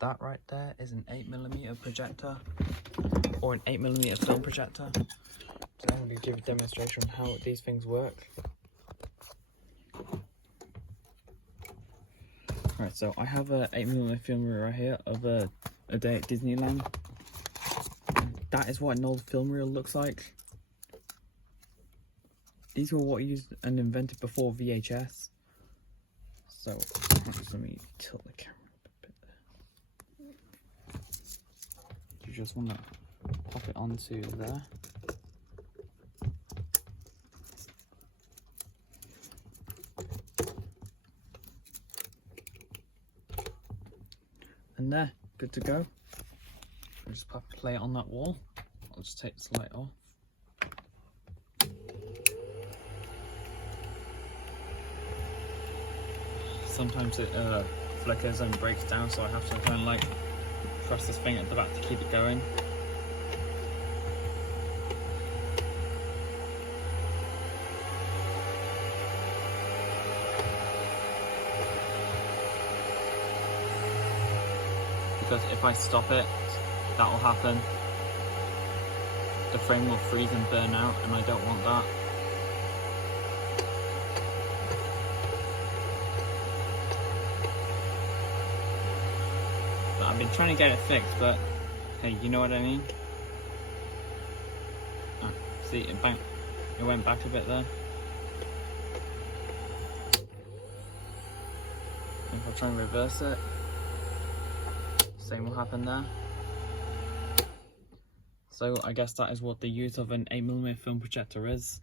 That right there is an 8mm projector, or an 8mm film projector. So I'm going to give a demonstration on how these things work. Right, so I have a 8mm film reel right here of a day at Disneyland. That is what an old film reel looks like. These were what used and invented before VHS. So let me tilt the camera a bit there. You just want to pop it onto there. And there, good to go. I'll just play it on that wall. I'll just take this light off. Sometimes it flickers and breaks down, so I have to kind of like press this thing at the back to keep it going. Because if I stop it, that will happen. The frame will freeze and burn out, and I don't want that. But I've been trying to get it fixed, but hey, you know what I mean? Ah, see, it went back a bit there. If I try and reverse it, same will happen there. So I guess that is what the use of an 8mm film projector is.